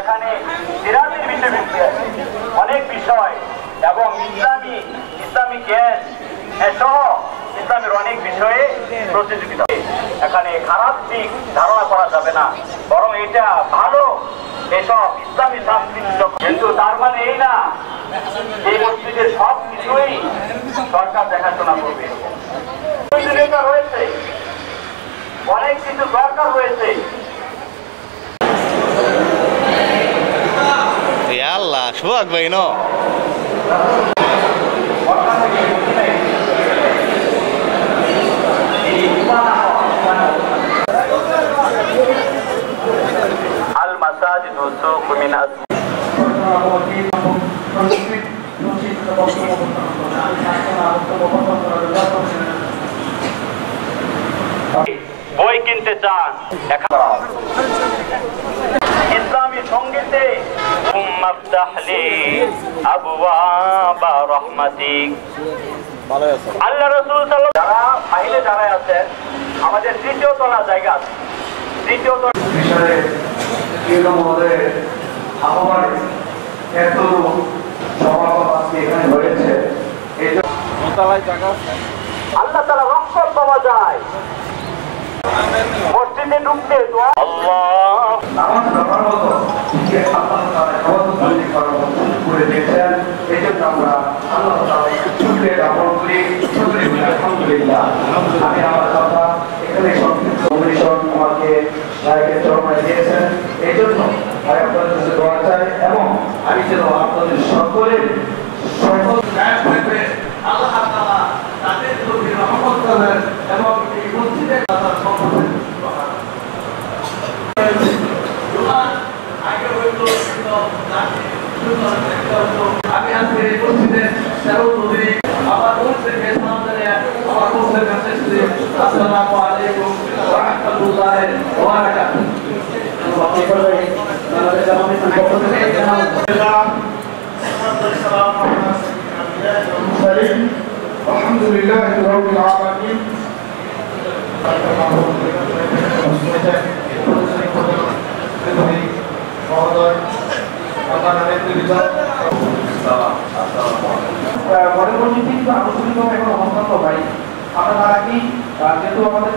এখানে সিরাতের বিষয়বস্তু আছে, অনেক বিষয় এবং ইসলামী জ্ঞান সহ ইসলামের অনেক বিষয়ে প্রতিযোগিতা। এখানে খারাপ দিক ধারণা করা যাবে না, বরং এটা ভালো এসব ইসলামী সংস্কৃতি। কিন্তু তার মানে এই না এই মসজিদের সব কিছুই সরকার দেখাশোনা করবে। রয়েছে অনেক কিছু দরকার রয়েছে। আল্লাহ সোহাগ ভাই ন আল মাসাজিদ ওয়াসুক মিন বই কিনতে চান ইসলামী সঙ্গীতে আল্লাহ রাসূল যারা বাইরে যারা আছেন আমাদের তৃতীয় তলা জায়গা আছে, তৃতীয় তলা বিষয়ে এখানে হয়েছে। আল্লাহ তাআলা রহমত পাওয়া যায় মসজিদে ঢুকতে আমি আমার কথা এখানে আমাকে দিয়েছেন, এই জন্য আমি আপনাদের কাছে দোয়া চাই এবং আমি যেন আপনাদের সকলের আল্লাহ তাআলা তাদের প্রতি রহমত করেন এবং এই মসজিদের কথা সম্পর্কে আমি আজকে এই মসজিদের আমার আমার কাছে আসসালামু আলাইকুম ওয়া রাহমাতুল্লাহি ওয়া বারাকাতুহু। আলহামদুলিল্লাহ রাব্বিল আলামিন। মডেল মসজিদ কিন্তু আনুষ্ঠানিকভাবে এখন অবস্থান ভাই আমরা তার আগেই যেহেতু আমাদের